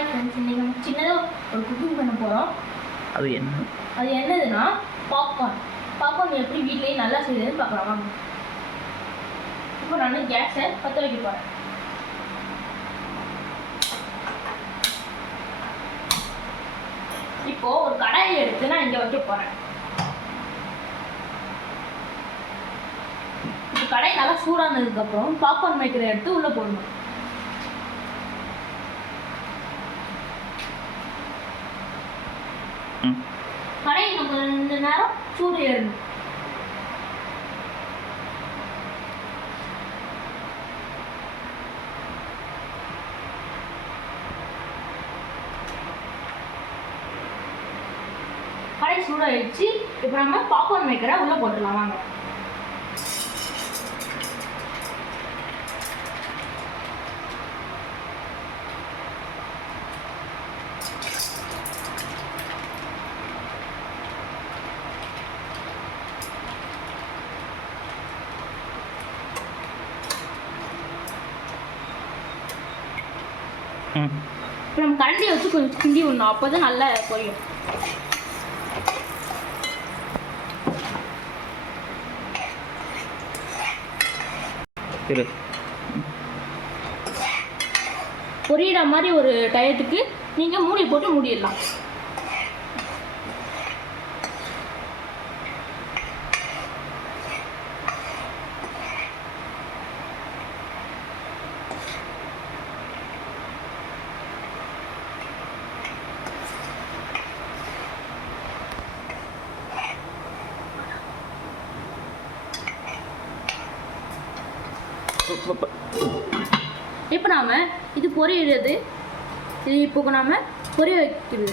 Hi friends, இன்றைக்கி நம்ம சின்னதாக ஒரு குக்கிங் பண்ண போகிறோம். அது என்னதுன்னா பாப்கார்ன் எப்படி வீட்லேயே நல்லா செய்யுதுன்னு பார்க்கலாம் வாங்க. இப்போ நான் கேஸை பற்ற வைக்க போகிறேன். இப்போது ஒரு கடாயை எடுத்து நான் இங்கே வைக்க போகிறேன். இப்போ கடாய் நல்லா சூடானதுக்கப்புறம் பாப்கார்ன் மேக்கரை எடுத்து உள்ளே போடணும். கடாய் நம்ம 2 நேரம் சூடு ஏறணும். கடாய் சூடாயிடுச்சு. இப்போ நம்ம பாப்கார்ன் மேக்கரை உள்ள போட்டுடலாம் வாங்க. இப்போ நம்ம கரண்டியை வச்சு கொஞ்சம் கிண்டி விடணும், அப்போ தான் நல்லா பொரியும். பொரியிற மாதிரி ஒரு டயத்துக்கு நீங்கள் மூடி போட்டு மூடிடலாம். இப்போ நாம் இது பொரியிடுறது, இது இப்போ நாம் பொரிய வைக்கிறது.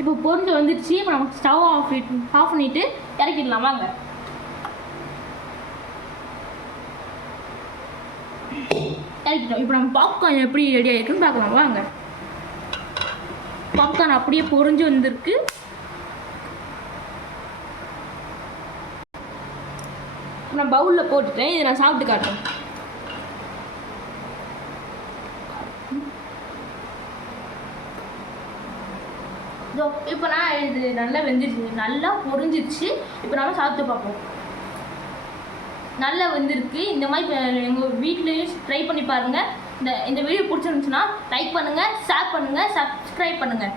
இப்போ பொரிஞ்சு வந்துடுச்சு. இப்போ நம்ம ஸ்டவ் ஆஃப் பண்ணிவிட்டு இறக்கிடலாம் வாங்க. இறக்கிட்டோம். இப்போ நம்ம பாப்கார்ன் எப்படி ரெடி ஆகிருக்குன்னு பார்க்கலாம் வாங்க. பாப்கார்ன் அப்படியே பொரிஞ்சு வந்திருக்கு. நான் பவுலில் போட்டுட்டேன். இதை நான் சாப்பிட்டு காட்டுறேன். இப்போ நான் இது நல்லா வெந்துருச்சு, நல்லா பொரிஞ்சிருச்சு. இப்போ நம்ம சாப்பிட்டு பார்ப்போம். நல்லா வெந்திருக்கு. இந்த மாதிரி எங்கள் வீட்லேயும் ட்ரை பண்ணி பாருங்கள். இந்த வீடியோ பிடிச்சிருந்துச்சுன்னா லைக் பண்ணுங்கள், ஷேர் பண்ணுங்கள், சப்ஸ்கிரைப் பண்ணுங்கள்.